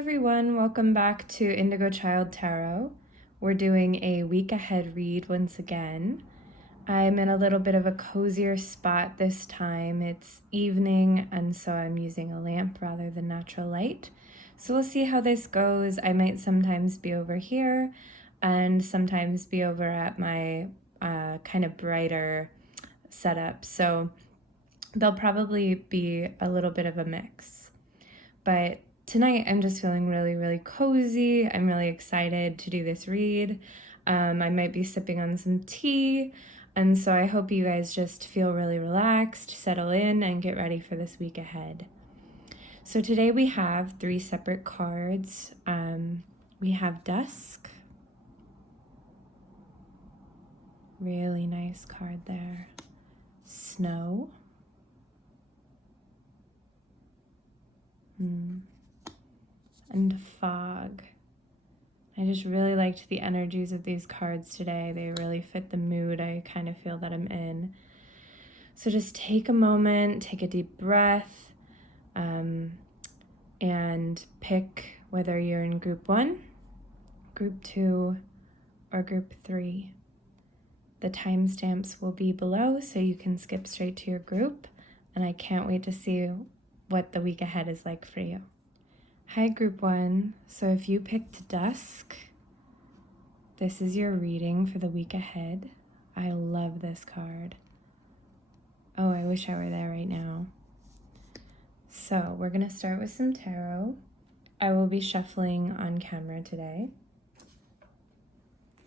everyone, welcome back to Untitled Tarot. We're doing a week ahead read once again. I'm in a little bit of a cozier spot this time. It's evening, and so I'm using a lamp rather than natural light. So we'll see how this goes. I might sometimes be over here and sometimes be over at my kind of brighter setup. So there'll probably be a little bit of a mix. But tonight I'm just feeling really cozy. I'm really excited to do this read. I might be sipping on some tea, and so I hope you guys just feel really relaxed, settle in, and get ready for this week ahead. So today we have 3 separate cards. We have Dusk. Really nice card there. Snow. And Fog. I just really liked the energies of these cards today. They really fit the mood I kind of feel that I'm in. So just take a moment, take a deep breath, and pick whether you're in group 1, group 2, or group 3. The timestamps will be below so you can skip straight to your group, and I can't wait to see what the week ahead is like for you. Hi, group 1. So if you picked Dusk, this is your reading for the week ahead. I love this card. Oh, I wish I were there right now. So we're going to start with some tarot. I will be shuffling on camera today.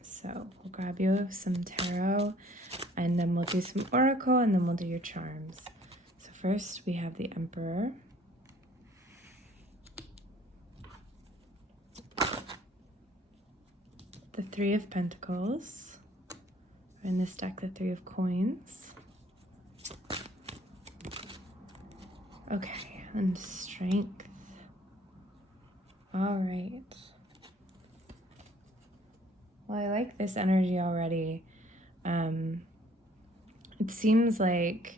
So we'll grab you some tarot, and then we'll do some oracle, and then we'll do your charms. So first we have the Emperor. The 3 of Pentacles, or in this deck, the 3 of Coins. Okay, and Strength. All right. Well, I like this energy already. It seems like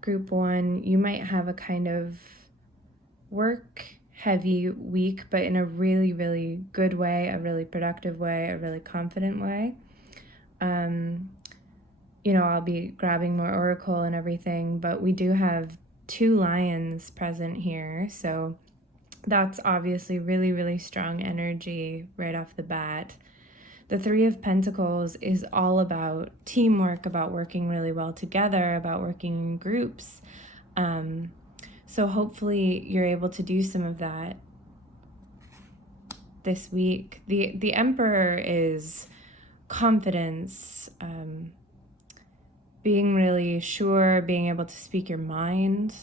group 1, you might have a kind of work-heavy week, but in a really good way, a really productive way, a really confident way. I'll be grabbing more oracle and everything, but we do have 2 lions present here, so that's obviously really strong energy right off the bat. The 3 of Pentacles is all about teamwork, about working really well together, about working in groups. So hopefully you're able to do some of that this week. The Emperor is confidence, being really sure, being able to speak your mind.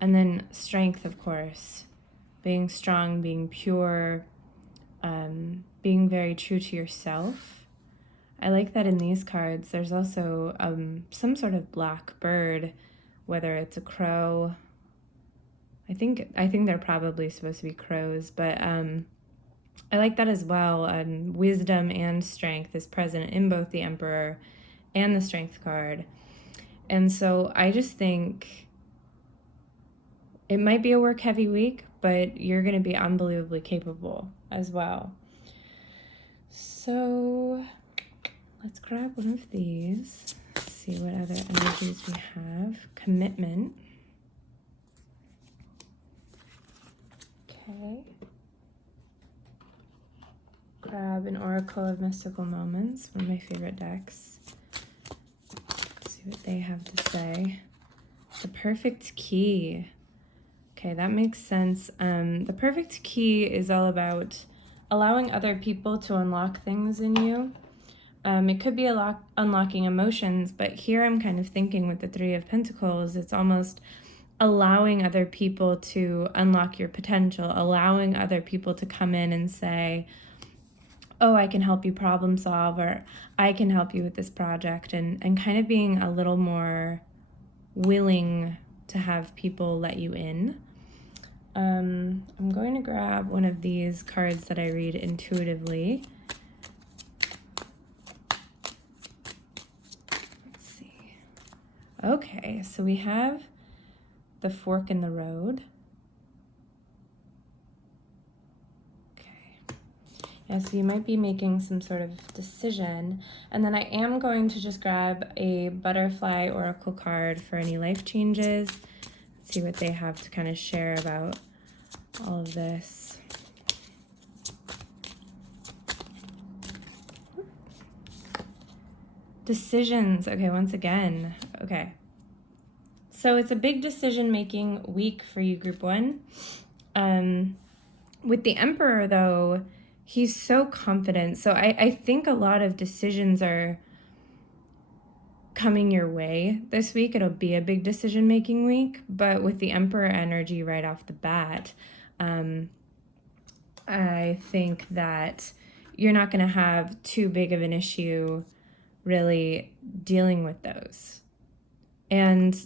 And then Strength, of course, being strong, being pure, being very true to yourself. I like that in these cards there's also some sort of black bird, whether it's a crow. I think they're probably supposed to be crows, but I like that as well. Wisdom and strength is present in both the Emperor and the Strength card. And so I just think it might be a work-heavy week, but you're going to be unbelievably capable as well. So let's grab one of these, see what other energies we have. Commitment. Okay. Grab an Oracle of Mystical Moments, one of my favorite decks. Let's see what they have to say. The Perfect Key. Okay, that makes sense. The Perfect Key is all about allowing other people to unlock things in you. It could be unlocking emotions, but here I'm kind of thinking with the 3 of Pentacles, it's almost allowing other people to unlock your potential, allowing other people to come in and say, oh, I can help you problem solve, or I can help you with this project, and kind of being a little more willing to have people let you in. I'm going to grab one of these cards that I read intuitively. Let's see. Okay, so we have the fork in the road. Okay. Yeah, so you might be making some sort of decision. And then I am going to just grab a butterfly oracle card for any life changes. See what they have to kind of share about all of this. Decisions. Okay, once again. Okay. So it's a big decision-making week for you, Group 1. With the Emperor, though, he's so confident. So I think a lot of decisions are coming your way this week. It'll be a big decision-making week. But with the Emperor energy right off the bat, I think that you're not going to have too big of an issue really dealing with those. And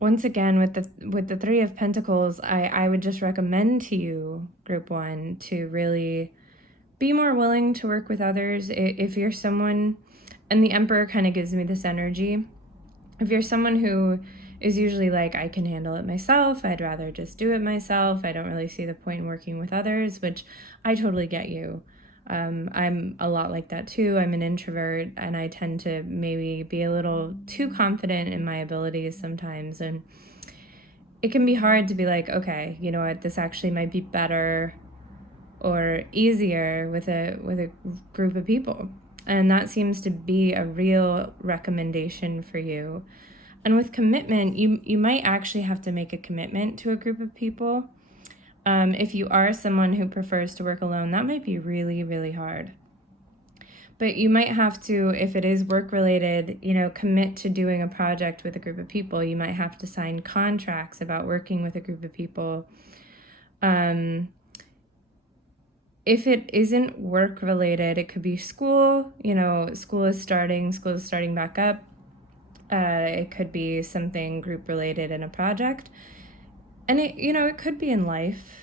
once again, with the Three of Pentacles, I would just recommend to you, Group 1, to really be more willing to work with others. If you're someone, and the Emperor kind of gives me this energy, if you're someone who is usually like, I can handle it myself, I'd rather just do it myself, I don't really see the point in working with others, which I totally get you. I'm a lot like that too. I'm an introvert, and I tend to maybe be a little too confident in my abilities sometimes, and it can be hard to be like, okay, you know what, this actually might be better or easier with a group of people. And that seems to be a real recommendation for you. And with commitment, you might actually have to make a commitment to a group of people. If you are someone who prefers to work alone, that might be really, really hard. But you might have to, if it is work-related, commit to doing a project with a group of people. You might have to sign contracts about working with a group of people. If it isn't work-related, it could be school. School is starting back up. It could be something group-related in a project. And it could be in life.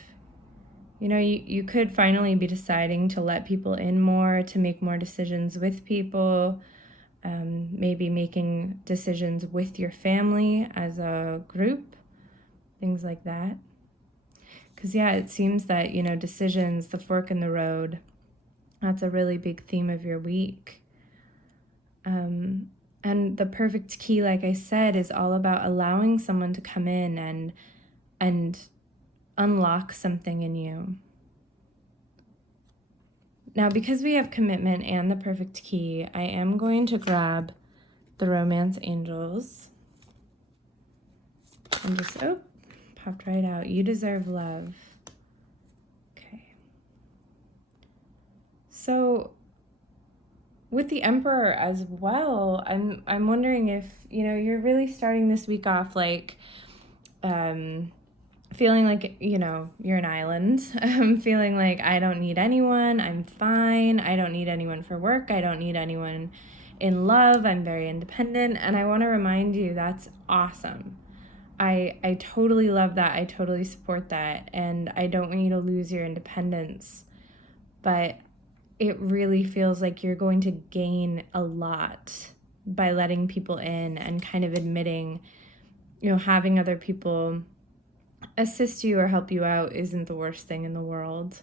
You could finally be deciding to let people in more, to make more decisions with people, maybe making decisions with your family as a group, things like that. Because, it seems that, decisions, the fork in the road, that's a really big theme of your week. And the perfect key, like I said, is all about allowing someone to come in and unlock something in you. Now, because we have commitment and the perfect key, I am going to grab the romance angels. And just, popped right out. You deserve love. Okay. So with the Emperor as well, I'm wondering if, you're really starting this week off like, feeling like, you're an island. I'm feeling like I don't need anyone. I'm fine. I don't need anyone for work. I don't need anyone in love. I'm very independent. And I want to remind you that's awesome. I totally love that. I totally support that. And I don't want you to lose your independence. But it really feels like you're going to gain a lot by letting people in and kind of admitting, having other people assist you or help you out isn't the worst thing in the world.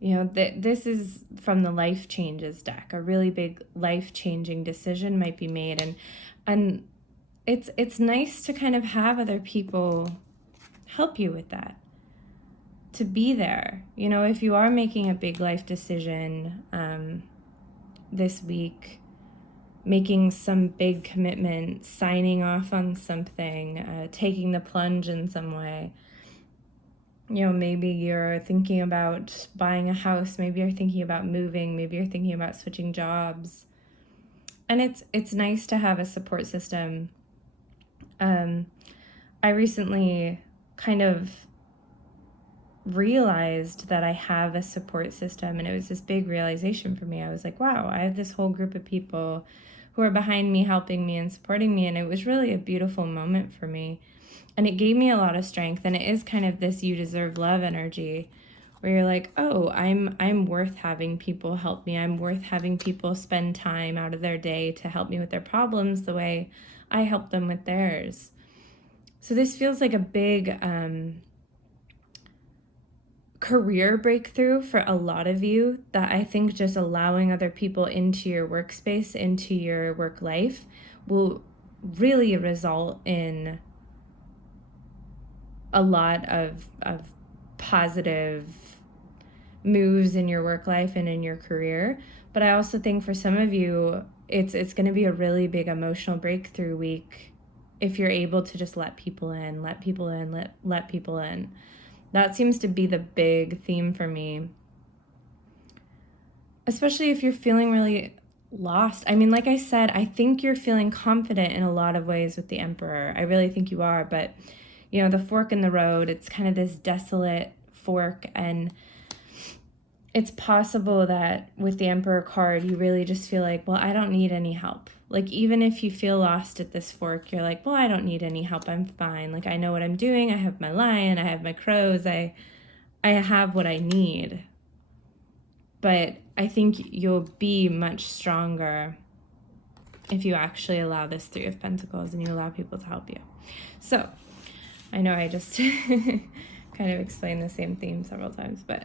This is from the life changes deck. A really big life-changing decision might be made, and it's nice to kind of have other people help you with that, to be there. If you are making a big life decision this week, making some big commitment, signing off on something, taking the plunge in some way. Maybe you're thinking about buying a house, maybe you're thinking about moving, maybe you're thinking about switching jobs. And it's nice to have a support system. I recently kind of realized that I have a support system, and it was this big realization for me. I was like, wow, I have this whole group of people who are behind me, helping me and supporting me, and it was really a beautiful moment for me. And it gave me a lot of strength, and it is kind of this you deserve love energy, where you're like, oh, I'm worth having people help me. I'm worth having people spend time out of their day to help me with their problems the way I help them with theirs. So this feels like a big career breakthrough for a lot of you, that I think just allowing other people into your workspace, into your work life, will really result in a lot of positive moves in your work life and in your career. But I also think for some of you, it's going to be a really big emotional breakthrough week if you're able to just let people in, let people in, let people in. That seems to be the big theme for me. Especially if you're feeling really lost. I mean, like I said, I think you're feeling confident in a lot of ways with the Emperor. I really think you are. But, you know, the fork in the road, it's kind of this desolate fork. And it's possible that with the Emperor card, you really just feel like, well, I don't need any help. Like, even if you feel lost at this fork, you're like, well, I don't need any help. I'm fine. Like, I know what I'm doing. I have my lion. I have my crows. I have what I need. But I think you'll be much stronger if you actually allow this Three of Pentacles and you allow people to help you. So, I know I just kind of explained the same theme several times, but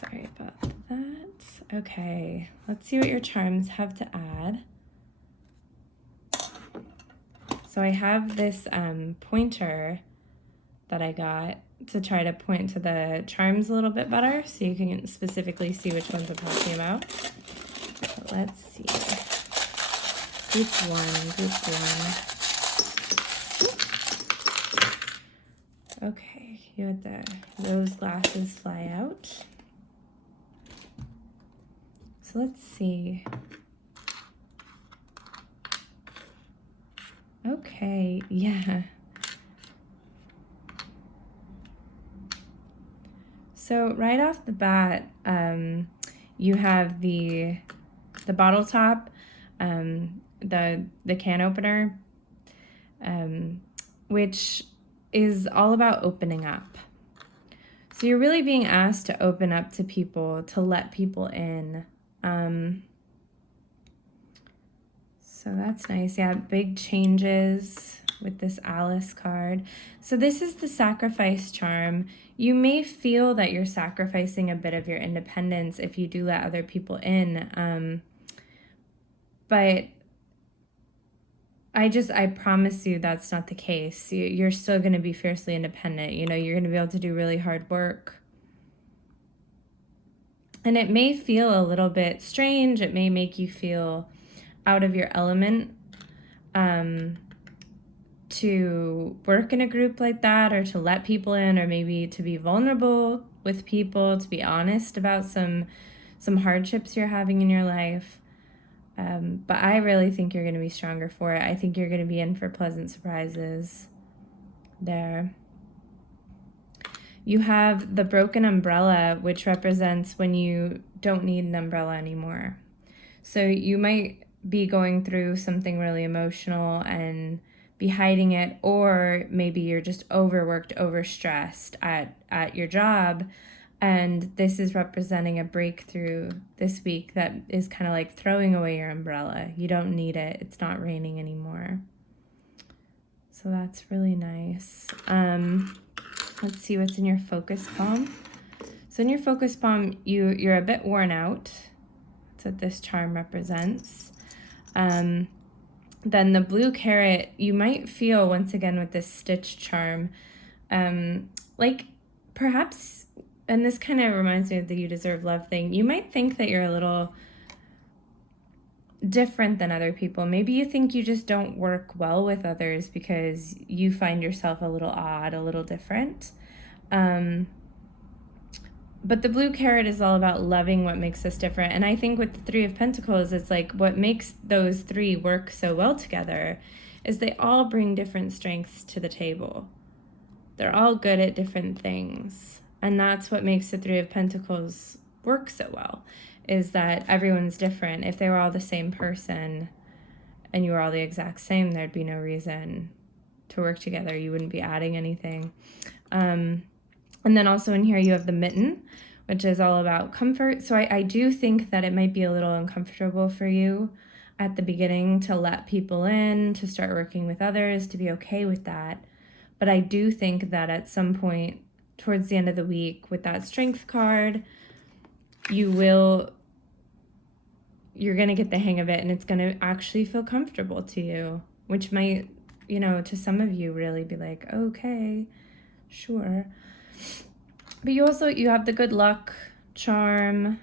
sorry about that. Okay, let's see what your charms have to add. So I have this pointer that I got to try to point to the charms a little bit better so you can specifically see which ones I'm talking about. So let's see. Group one. Okay, you had those glasses fly out. So let's see. Okay, yeah. So right off the bat, you have the bottle top, the can opener, which is all about opening up. So you're really being asked to open up to people, to let people in. So that's nice. Yeah, big changes with this Alice card. So this is the sacrifice charm. You may feel that you're sacrificing a bit of your independence if you do let other people in. But I promise you that's not the case. You're still going to be fiercely independent. You know, you're going to be able to do really hard work. And it may feel a little bit strange. It may make you feel out of your element to work in a group like that, or to let people in, or maybe to be vulnerable with people, to be honest about some hardships you're having in your life. But I really think you're going to be stronger for it. I think you're going to be in for pleasant surprises there. You have the broken umbrella, which represents when you don't need an umbrella anymore. So you might be going through something really emotional and be hiding it, or maybe you're just overworked, overstressed at your job, and this is representing a breakthrough this week that is kind of like throwing away your umbrella. You don't need it. It's not raining anymore. So that's really nice. Let's see what's in your focus palm. So in your focus palm, you're a bit worn out. That's what this charm represents. Then the blue carrot, you might feel, once again with this stitch charm, like perhaps, and this kind of reminds me of the you deserve love thing, you might think that you're a little different than other people. Maybe you think you just don't work well with others because you find yourself a little odd, a little different. But the blue carrot is all about loving what makes us different. And I think with the Three of Pentacles, it's like what makes those three work so well together is they all bring different strengths to the table. They're all good at different things. And that's what makes the Three of Pentacles work so well, is that everyone's different. If they were all the same person and you were all the exact same, there'd be no reason to work together. You wouldn't be adding anything. And then also in here you have the mitten, which is all about comfort. So I do think that it might be a little uncomfortable for you at the beginning to let people in, to start working with others, to be okay with that. But I do think that at some point towards the end of the week with that strength card, you're going to get the hang of it, and it's going to actually feel comfortable to you, which might, to some of you really be like, okay, sure. But you have the good luck charm.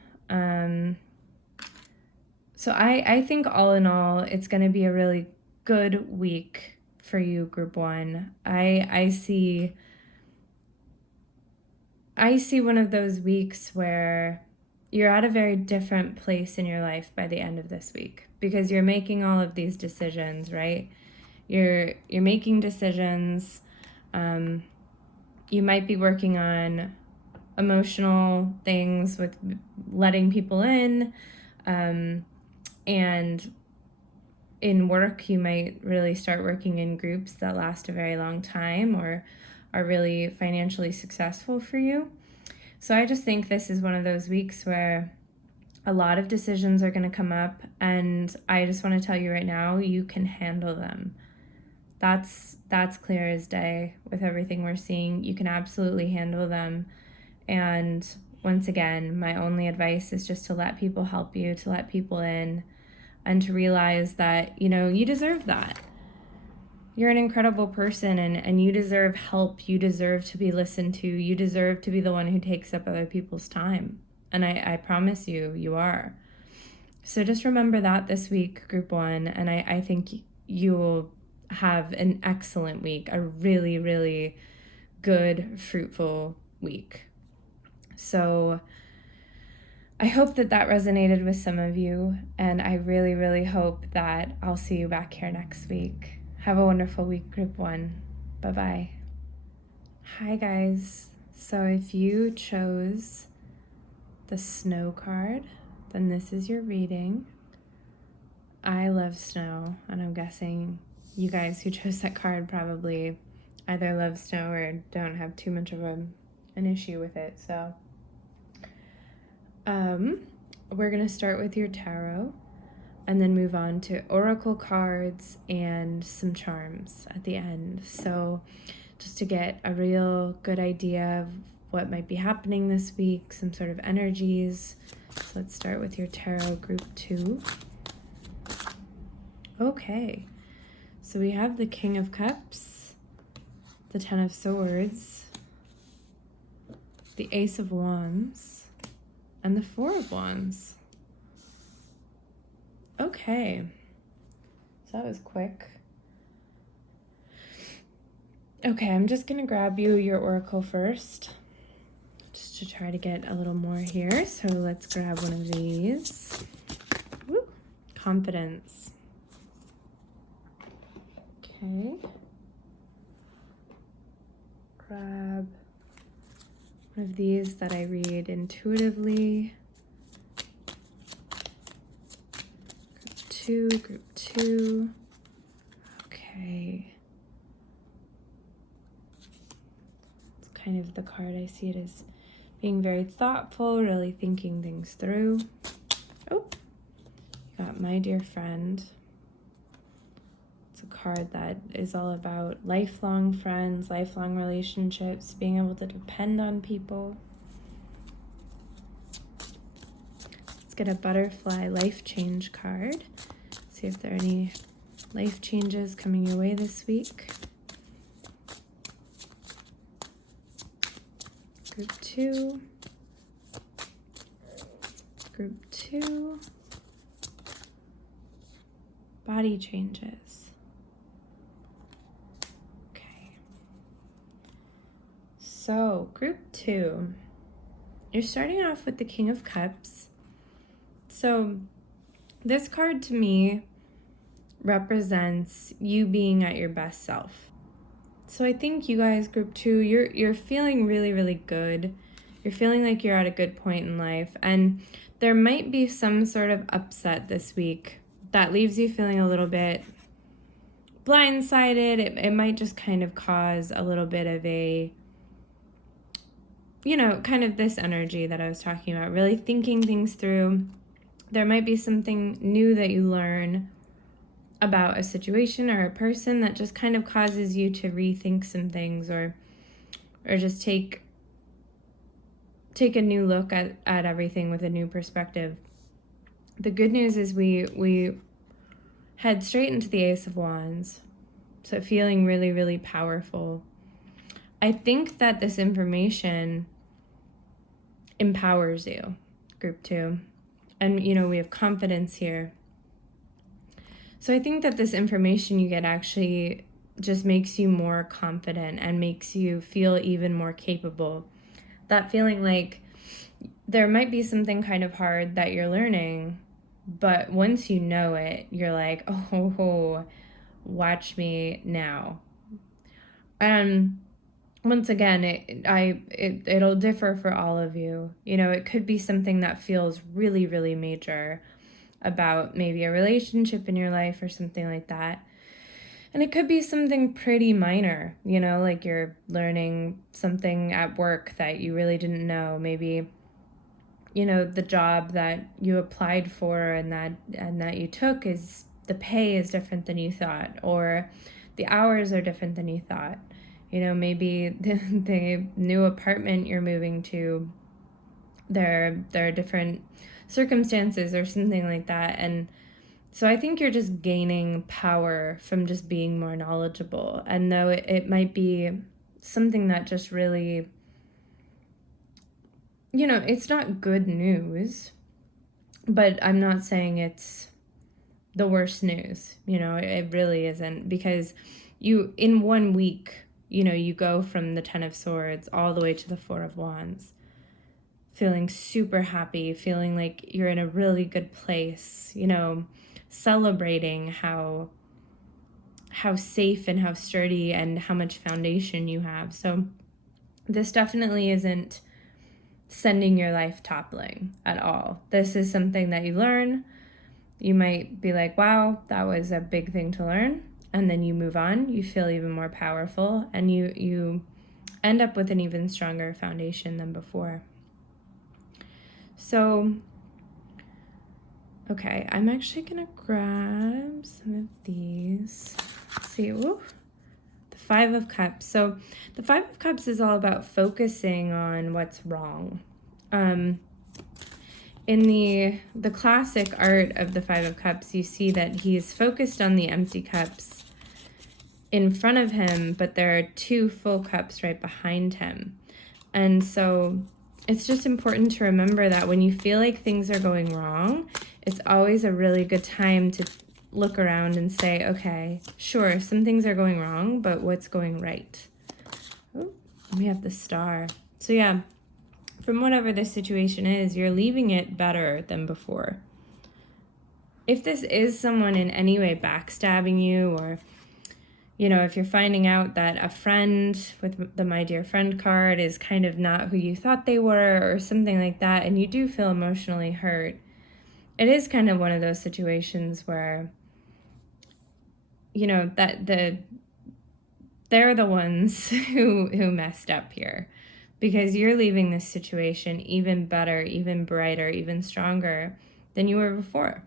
So I think all in all, it's going to be a really good week for you, Group 1. I see one of those weeks where you're at a very different place in your life by the end of this week, because you're making all of these decisions, right? You're making decisions. You might be working on emotional things with letting people in, and in work you might really start working in groups that last a very long time or are really financially successful for you. So I just think this is one of those weeks where a lot of decisions are going to come up, and I just want to tell you right now, you can handle them. That's clear as day with everything we're seeing. You can absolutely handle them. And once again, my only advice is just to let people help you, to let people in, and to realize that, you deserve that. You're an incredible person, and you deserve help. You deserve to be listened to. You deserve to be the one who takes up other people's time. And I promise you are. So just remember that this week, Group 1, and I think you will have an excellent week, a really, really good, fruitful week. So I hope that resonated with some of you, and I really, really hope that I'll see you back here next week. Have a wonderful week, Group 1. Bye-bye. Hi, guys. So if you chose the snow card, then this is your reading. I love snow, and I'm guessing you guys who chose that card probably either love snow or don't have too much of an issue with it. So we're going to start with your tarot and then move on to oracle cards and some charms at the end. So just to get a real good idea of what might be happening this week, some sort of energies. So let's start with your tarot, Group 2. Okay, so we have the King of Cups, the Ten of Swords, the Ace of Wands, and the Four of Wands. Okay, so that was quick. Okay, I'm just going to grab your oracle first, just to try to get a little more here. So let's grab one of these. Woo. Confidence. Okay. Grab one of these that I read intuitively. Group 2. Okay. It's kind of the card, I see it as being very thoughtful, really thinking things through. Oh, you got My Dear Friend. It's a card that is all about lifelong friends, lifelong relationships, being able to depend on people. Let's get a butterfly life change card. See if there are any life changes coming your way this week. Group 2. Group 2. Body changes. Okay. So, Group 2. You're starting off with the King of Cups. So, this card to me represents you being at your best self. So I think you guys, Group 2, you're feeling really, really good. You're feeling like you're at a good point in life, and there might be some sort of upset this week that leaves you feeling a little bit blindsided. It might just kind of cause a little bit of a kind of this energy that I was talking about, really thinking things through. There might be something new that you learn about a situation or a person that just kind of causes you to rethink some things, or just take a new look at everything with a new perspective. The good news is we head straight into the Ace of Wands, so feeling really, really powerful. I think that this information empowers you, group 2. And, we have confidence here. So I think that this information you get actually just makes you more confident and makes you feel even more capable. That feeling like there might be something kind of hard that you're learning, but once you know it, you're like, oh, watch me now. And once again, it'll differ for all of you. It could be something that feels really, really major about maybe a relationship in your life or something like that. And it could be something pretty minor, like you're learning something at work that you really didn't know. Maybe, the job that you applied for and that you took the pay is different than you thought, or the hours are different than you thought. Maybe the new apartment you're moving to, there are different circumstances or something like that. And so I think you're just gaining power from just being more knowledgeable. And though it might be something that just really, it's not good news, but I'm not saying it's the worst news. It really isn't, because in 1 week, you go from the 10 of Swords all the way to the 4 of Wands, feeling super happy, feeling like you're in a really good place, celebrating how safe and how sturdy and how much foundation you have. So this definitely isn't sending your life toppling at all. This is something that you learn. You might be like, wow, that was a big thing to learn. And then you move on, you feel even more powerful, and you end up with an even stronger foundation than before. So, okay, I'm actually gonna grab some of these. Let's see, the 5 of Cups. So the 5 of Cups is all about focusing on what's wrong. In the classic art of the 5 of Cups, you see that he's focused on the empty cups in front of him, but there are 2 full cups right behind him. And so it's just important to remember that when you feel like things are going wrong, it's always a really good time to look around and say, okay, sure, some things are going wrong, but what's going right? Oh, we have the Star. So yeah, from whatever this situation is, you're leaving it better than before. If this is someone in any way backstabbing you, or if you're finding out that a friend with the My Dear Friend card is kind of not who you thought they were or something like that, and you do feel emotionally hurt, it is kind of one of those situations where, that they're the ones who messed up here, because you're leaving this situation even better, even brighter, even stronger than you were before.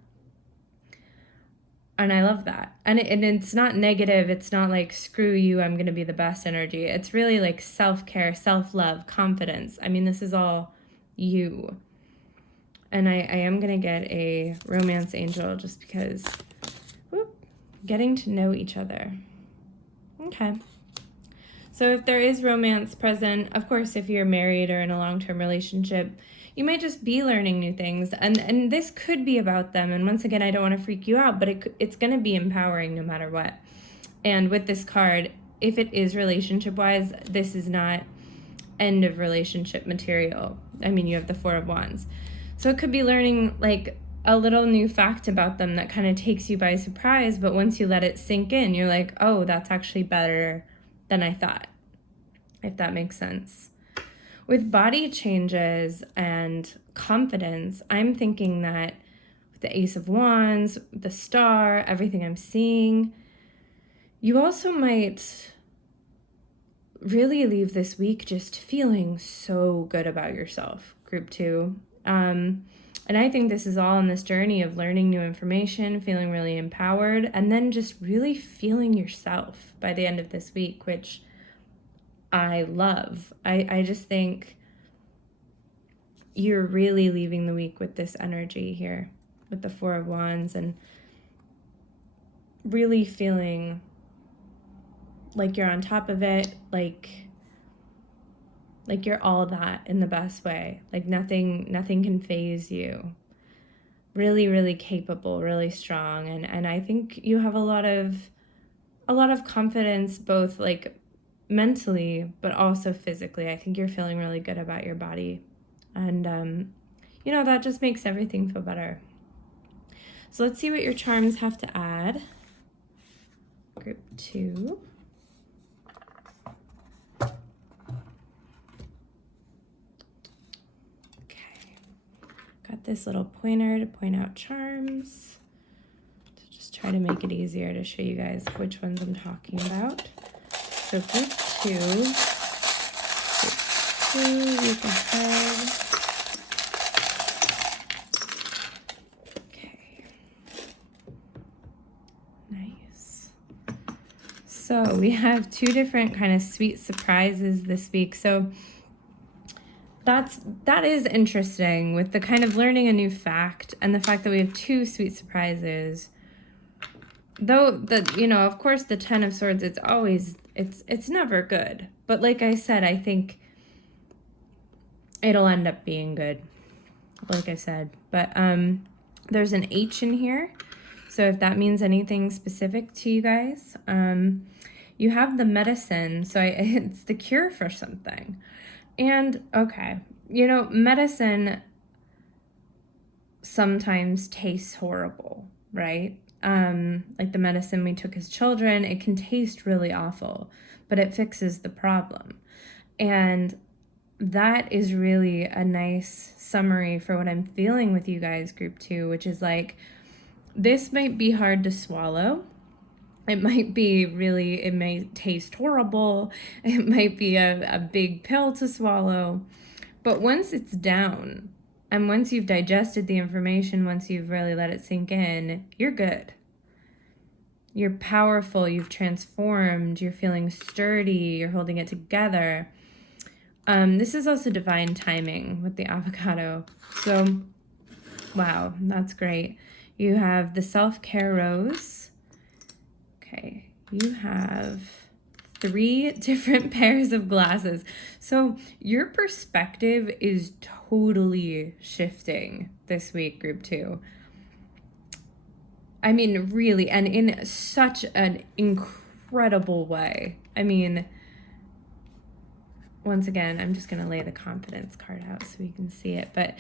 And I love that. And it's not negative. It's not like, screw you, I'm going to be the best energy. It's really like self-care, self-love, confidence. I mean, this is all you. And I am going to get a romance angel just because, getting to know each other. Okay. So if there is romance present, of course, if you're married or in a long-term relationship, you might just be learning new things. And this could be about them. And once again, I don't want to freak you out, but it's going to be empowering no matter what. And with this card, if it is relationship-wise, this is not end of relationship material. I mean, you have the 4 of Wands. So it could be learning like a little new fact about them that kind of takes you by surprise. But once you let it sink in, you're like, oh, that's actually better than I thought, if that makes sense. With body changes and confidence, I'm thinking that with the Ace of Wands, the Star, everything I'm seeing, you also might really leave this week just feeling so good about yourself, group 2. And I think this is all on this journey of learning new information, feeling really empowered, and then just really feeling yourself by the end of this week, which I love. I just think you're really leaving the week with this energy here, with the Four of Wands, and really feeling like you're on top of it, like you're all that in the best way. Like nothing can faze you. Really, really capable, really strong. And I think you have a lot of confidence, both like mentally, but also physically. I think you're feeling really good about your body. And, that just makes everything feel better. So let's see what your charms have to add. Group 2. Got this little pointer to point out charms. So just try to make it easier to show you guys which ones I'm talking about. So group 2, week ahead. Okay. Nice. So we have 2 different kind of sweet surprises this week. So that is interesting, with the kind of learning a new fact and the fact that we have 2 sweet surprises. Though of course the 10 of Swords, it's never good. But like I said, I think it'll end up being good, like I said. But there's an H in here. So if that means anything specific to you guys, you have the medicine. So it's the cure for something. And, okay, medicine sometimes tastes horrible, right? Like the medicine we took as children, it can taste really awful, but it fixes the problem. And that is really a nice summary for what I'm feeling with you guys, group 2, which is like, this might be hard to swallow. It might be it may taste horrible. It might be a big pill to swallow. But once it's down, and once you've digested the information, once you've really let it sink in, you're good. You're powerful, you've transformed, you're feeling sturdy, you're holding it together. This is also divine timing with the avocado. So, wow, that's great. You have the self-care rose. Okay, you have 3 different pairs of glasses. So your perspective is totally shifting this week, group 2. I mean, really, and in such an incredible way. I mean, once again, I'm just going to lay the confidence card out so you can see it. But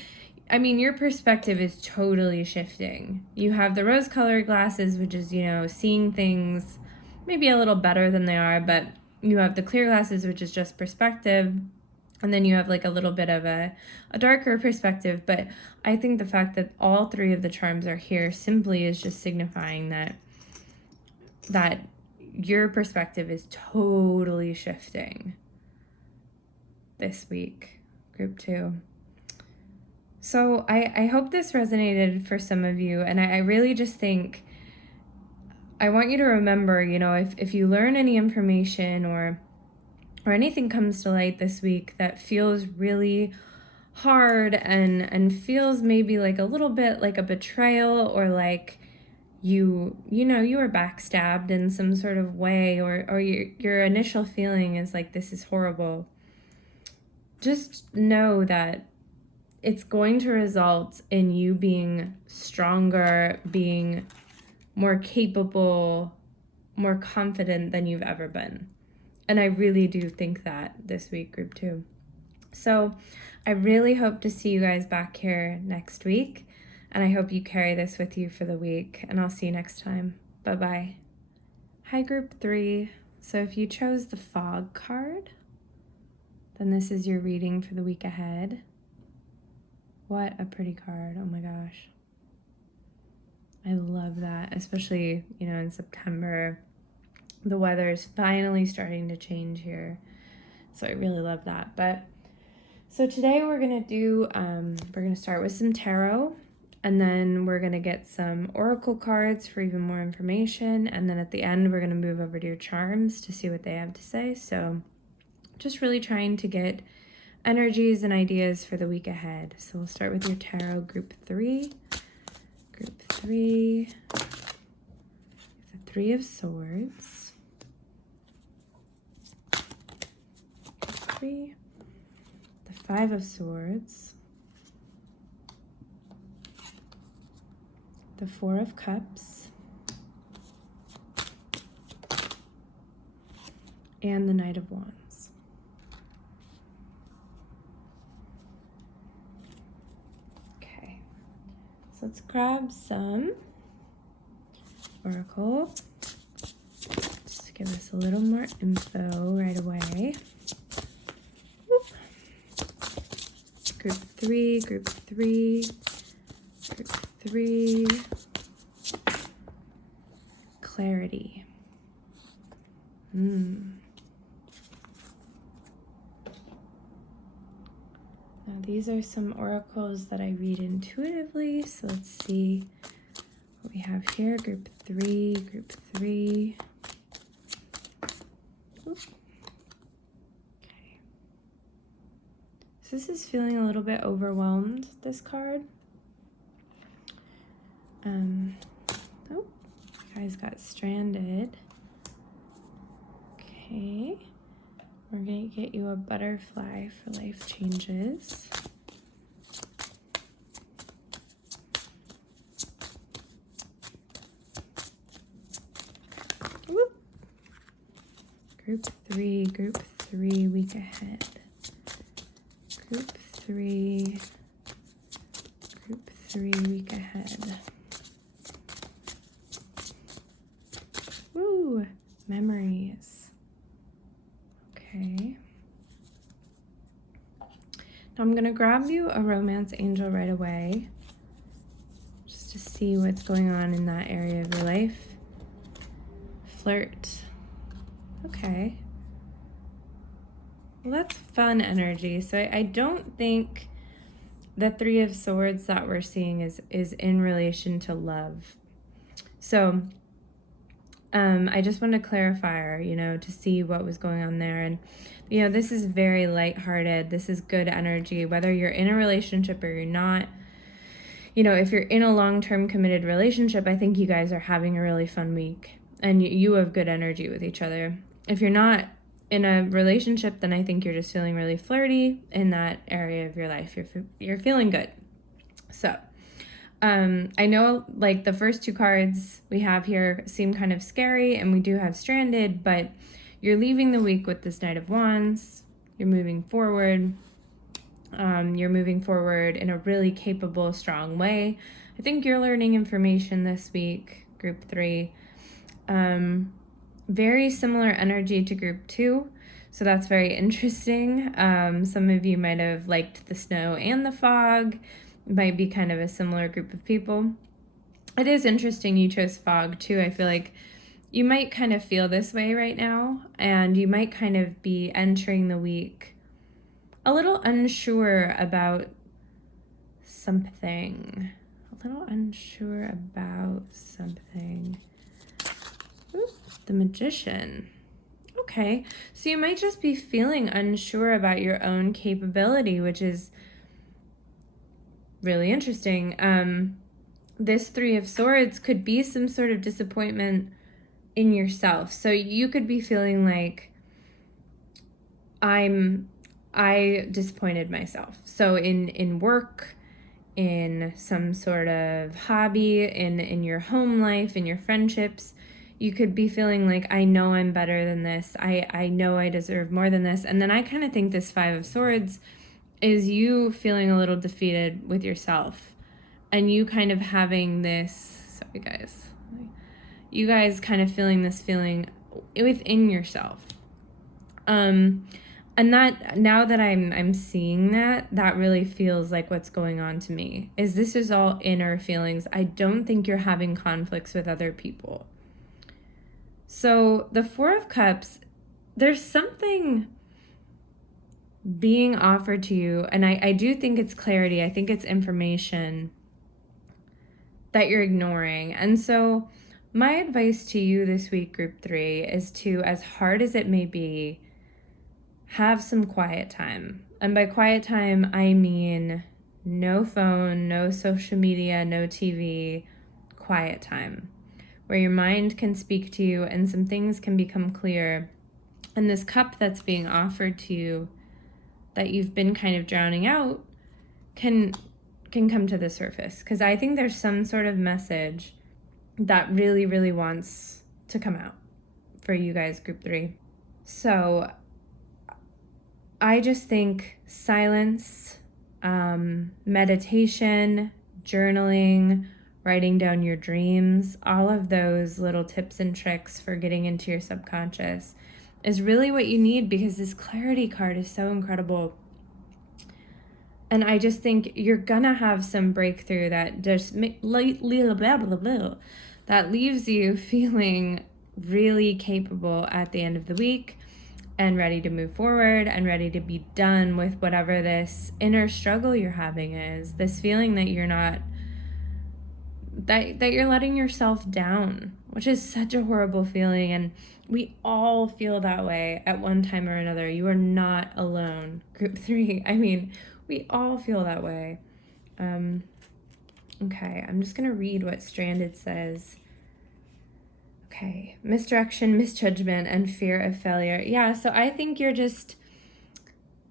I mean, your perspective is totally shifting. You have the rose-colored glasses, which is, seeing things maybe a little better than they are, but you have the clear glasses, which is just perspective, and then you have like a little bit of a darker perspective. But I think the fact that all 3 of the charms are here simply is just signifying that your perspective is totally shifting this week, group 2. So I hope this resonated for some of you, and I really just think I want you to remember, if you learn any information or anything comes to light this week that feels really hard and feels maybe like a little bit like a betrayal, or like you were backstabbed in some sort of way, or your initial feeling is like, this is horrible, just know that it's going to result in you being stronger, being more capable, more confident than you've ever been. And I really do think that this week, group 2. So I really hope to see you guys back here next week. And I hope you carry this with you for the week. And I'll see you next time. Bye-bye. Hi, group 3. So if you chose the fog card, then this is your reading for the week ahead. What a pretty card. Oh my gosh. I love that, especially, in September. The weather is finally starting to change here. So I really love that. But so today we're going to start with some tarot, and then we're going to get some oracle cards for even more information. And then at the end, we're going to move over to your charms to see what they have to say. So just really trying to get energies and ideas for the week ahead. So we'll start with your tarot group 3. Group 3, the 3 of Swords. Group 3, the 5 of Swords. The 4 of Cups. And the Knight of Wands. Okay, so let's grab some oracle just to give us a little more info right away. Whoop. Group 3, group 3, group 3. Clarity. Now these are some oracles that I read intuitively, so let's see what we have here. Group 3, group 3. Ooh. Okay. So this is feeling a little bit overwhelmed, this card. Oh, guys got stranded. Okay. We're going to get you a butterfly for life changes. Whoop. Group 3, week ahead. Group 3, week ahead. Woo, memories. Okay. Now I'm going to grab you a romance angel right away, just to see what's going on in that area of your life. Flirt. Okay. Well, that's fun energy. So I don't think the 3 of Swords that we're seeing is in relation to love. So I just wanted to clarify, to see what was going on there. And, this is very lighthearted. This is good energy, whether you're in a relationship or you're not. If you're in a long-term committed relationship, I think you guys are having a really fun week and you have good energy with each other. If you're not in a relationship, then I think you're just feeling really flirty in that area of your life. You're feeling good. So I know like the first 2 cards we have here seem kind of scary, and we do have stranded, but you're leaving the week with this Knight of Wands. You're moving forward. You're moving forward in a really capable, strong way. I think you're learning information this week, group 3. Very similar energy to group 2. So that's very interesting. Some of you might have liked the snow and the fog. Might be kind of a similar group of people. It is interesting you chose fog too. I feel like you might kind of feel this way right now, and you might kind of be entering the week a little unsure about something. Ooh, the Magician. Okay, so you might just be feeling unsure about your own capability, which is really interesting. This 3 of Swords could be some sort of disappointment in yourself. So you could be feeling like I disappointed myself. So in work, in some sort of hobby, in your home life, in your friendships, you could be feeling like, I know I'm better than this. I know I deserve more than this. And then I kind of think this 5 of Swords is you feeling a little defeated with yourself, and you kind of having this, sorry guys, you guys kind of feeling this feeling within yourself. And that, now that I'm seeing that really feels like what's going on to me, is this is all inner feelings. I don't think you're having conflicts with other people. So the 4 of Cups, there's something being offered to you, and I do think it's clarity, I think it's information that you're ignoring. And so my advice to you this week, group 3, is to, as hard as it may be, have some quiet time. And by quiet time, I mean no phone, no social media, no TV, quiet time, where your mind can speak to you and some things can become clear. And this cup that's being offered to you that you've been kind of drowning out can come to the surface. Because I think there's some sort of message that really, really wants to come out for you guys, group 3. So I just think silence, meditation, journaling, writing down your dreams, all of those little tips and tricks for getting into your subconscious is really what you need, because this clarity card is so incredible. And I just think you're gonna have some breakthrough that just that leaves you feeling really capable at the end of the week and ready to move forward and ready to be done with whatever this inner struggle you're having is, this feeling that you're not, that you're letting yourself down, which is such a horrible feeling. And we all feel that way at one time or another. You are not alone, group 3. I mean, we all feel that way. Okay, I'm just gonna read what Stranded says. Okay, misdirection, misjudgment, and fear of failure. Yeah, so I think you're just,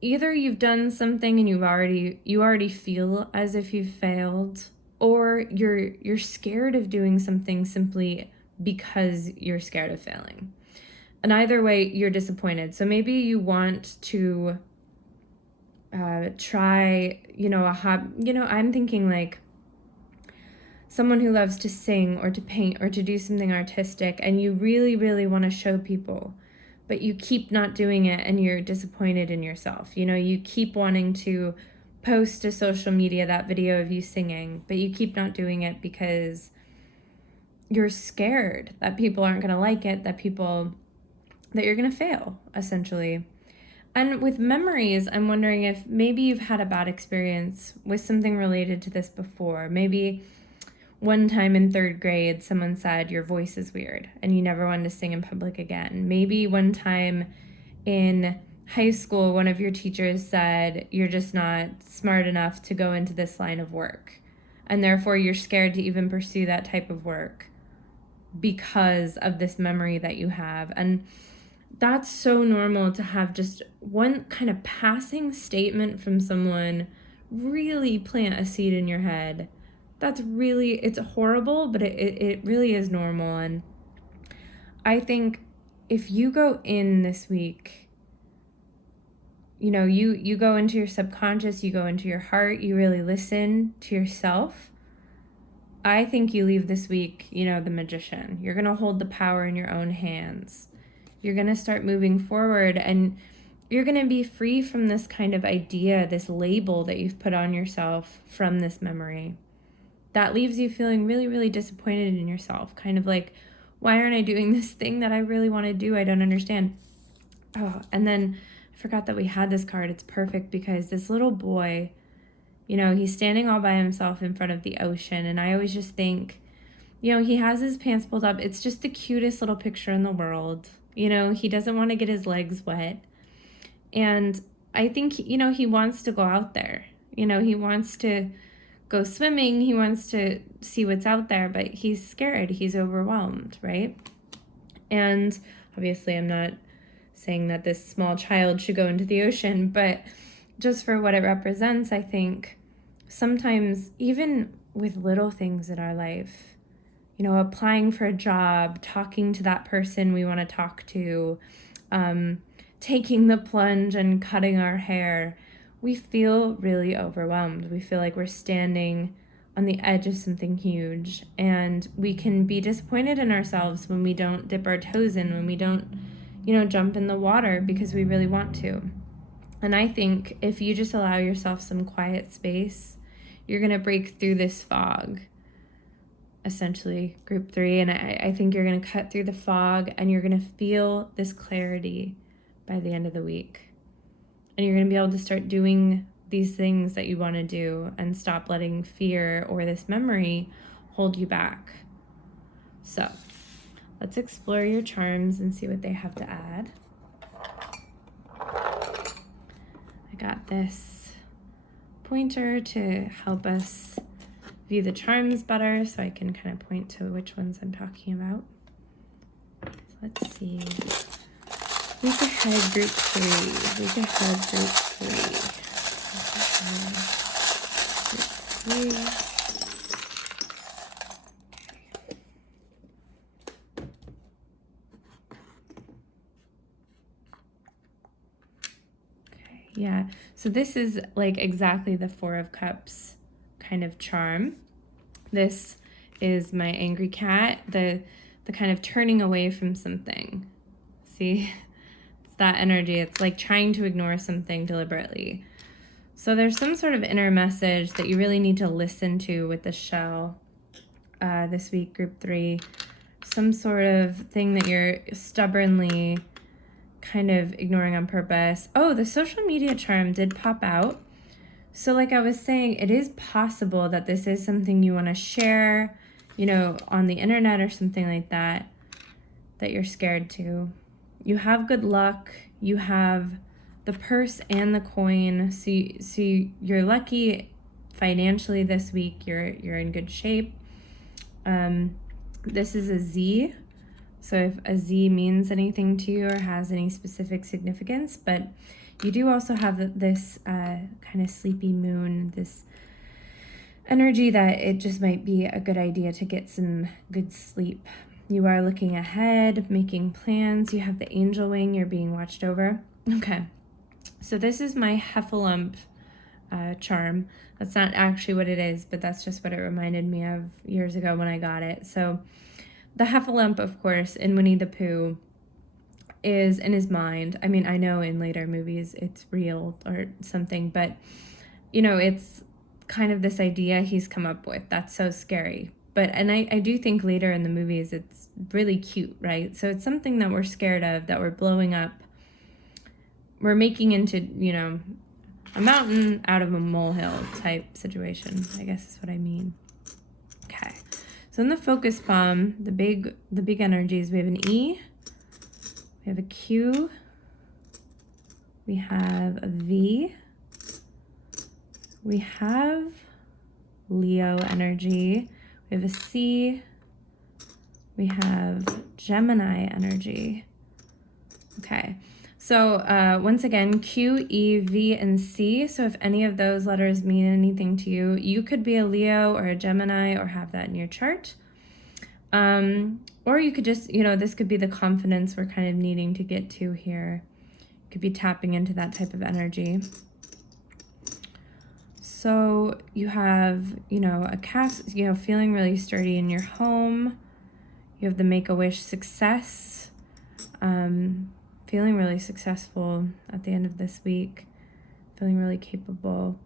either you've done something and you already feel as if you've failed, or you're scared of doing something simply because you're scared of failing. And either way, you're disappointed. So maybe you want to try, I'm thinking like someone who loves to sing or to paint or to do something artistic, and you really, really want to show people, but you keep not doing it and you're disappointed in yourself. You keep wanting to post to social media that video of you singing, but you keep not doing it because you're scared that people aren't going to like it, that you're going to fail, essentially. And with memories, I'm wondering if maybe you've had a bad experience with something related to this before. Maybe one time in 3rd grade, someone said your voice is weird and you never wanted to sing in public again. Maybe one time in high school, one of your teachers said you're just not smart enough to go into this line of work, and therefore you're scared to even pursue that type of work because of this memory that you have. And that's so normal to have just one kind of passing statement from someone really plant a seed in your head. It's horrible, but it really is normal. And I think if you go in this week, you go into your subconscious, you go into your heart, you really listen to yourself, I think you leave this week, the magician. You're going to hold the power in your own hands. You're going to start moving forward, and you're going to be free from this kind of idea, this label that you've put on yourself from this memory. That leaves you feeling really, really disappointed in yourself. Kind of like, why aren't I doing this thing that I really want to do? I don't understand. Oh, and then I forgot that we had this card. It's perfect because this little boy, he's standing all by himself in front of the ocean. And I always just think, he has his pants pulled up. It's just the cutest little picture in the world. He doesn't want to get his legs wet. And I think, he wants to go out there. He wants to go swimming. He wants to see what's out there, but he's scared. He's overwhelmed, right? And obviously I'm not saying that this small child should go into the ocean, but just for what it represents, I think sometimes even with little things in our life, applying for a job, talking to that person we want to talk to, taking the plunge and cutting our hair, we feel really overwhelmed. We feel like we're standing on the edge of something huge, and we can be disappointed in ourselves when we don't dip our toes in, when we don't, jump in the water because we really want to. And I think if you just allow yourself some quiet space, you're going to break through this fog, essentially, group 3. And I think you're going to cut through the fog and you're going to feel this clarity by the end of the week. and you're going to be able to start doing these things that you want to do and stop letting fear or this memory hold you back. So let's explore your charms and see what they have to add. I got this pointer to help us view the charms better, so I can kind of point to which ones I'm talking about. So let's see. Week ahead, group 3. Week ahead, group 3. Group 3. Yeah, so this is like exactly the Four of Cups kind of charm. This is my angry cat, the kind of turning away from something. See, it's that energy. It's like trying to ignore something deliberately. So there's some sort of inner message that you really need to listen to with the shell this week, group 3. Some sort of thing that you're stubbornly kind of ignoring on purpose. Oh, the social media charm did pop out. So like I was saying, it is possible that this is something you want to share, on the internet or something like that you're scared to. You have good luck. You have the purse and the coin. So you're lucky financially this week. You're in good shape. This is a Z. So if a Z means anything to you or has any specific significance, but you do also have this kind of sleepy moon, this energy that it just might be a good idea to get some good sleep. You are looking ahead, making plans. You have the angel wing. You're being watched over. Okay. So this is my heffalump charm. That's not actually what it is, but that's just what it reminded me of years ago when I got it. So the heffalump, of course, in Winnie the Pooh is in his mind. I mean, I know in later movies it's real or something, but, it's kind of this idea he's come up with. That's so scary. And I do think later in the movies it's really cute, right? So it's something that we're scared of, that we're blowing up. We're making into, a mountain out of a molehill type situation, I guess is what I mean. Okay. So in the focus palm, the big energies, we have an E, we have a Q, we have a V, we have Leo energy, we have a C, we have Gemini energy. Okay, so once again, Q, E, V, and C. So if any of those letters mean anything to you, you could be a Leo or a Gemini or have that in your chart. Or you could just, this could be the confidence we're kind of needing to get to here. You could be tapping into that type of energy. So you have, a cast, feeling really sturdy in your home. You have the Make-A-Wish success. Feeling really successful at the end of this week. Feeling really capable.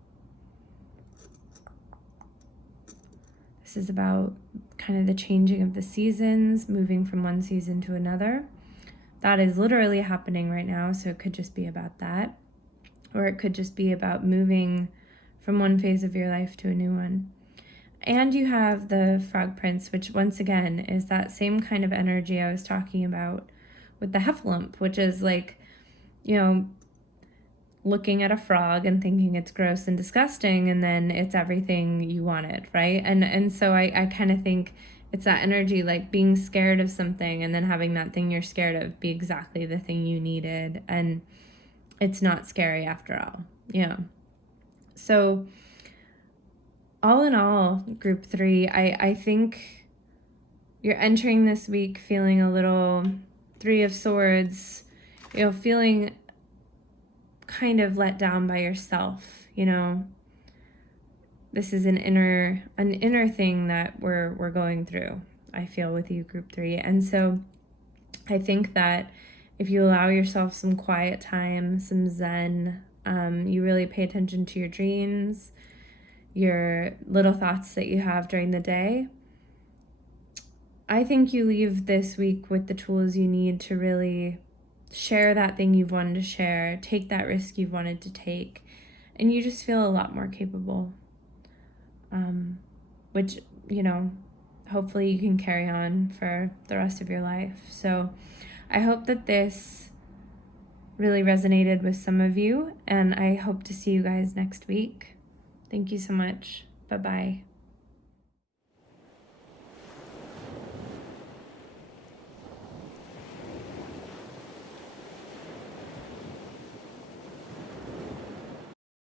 This is about kind of the changing of the seasons, moving from one season to another. That is literally happening right now, so it could just be about that. Or it could just be about moving from one phase of your life to a new one. And you have the Frog Prince, which once again is that same kind of energy I was talking about with the heffalump, which is like, looking at a frog and thinking it's gross and disgusting, and then it's everything you wanted, right? And so I kind of think it's that energy, like being scared of something and then having that thing you're scared of be exactly the thing you needed, and it's not scary after all. So all in all, group 3, I think you're entering this week feeling a little 3 of Swords, feeling kind of let down by yourself. This is an inner thing that we're going through, I feel, with you, group 3. And so I think that if you allow yourself some quiet time, some zen, you really pay attention to your dreams, your little thoughts that you have during the day, I think you leave this week with the tools you need to really share that thing you've wanted to share, take that risk you've wanted to take, and you just feel a lot more capable. Which, hopefully you can carry on for the rest of your life. So I hope that this really resonated with some of you, and I hope to see you guys next week. Thank you so much. Bye-bye.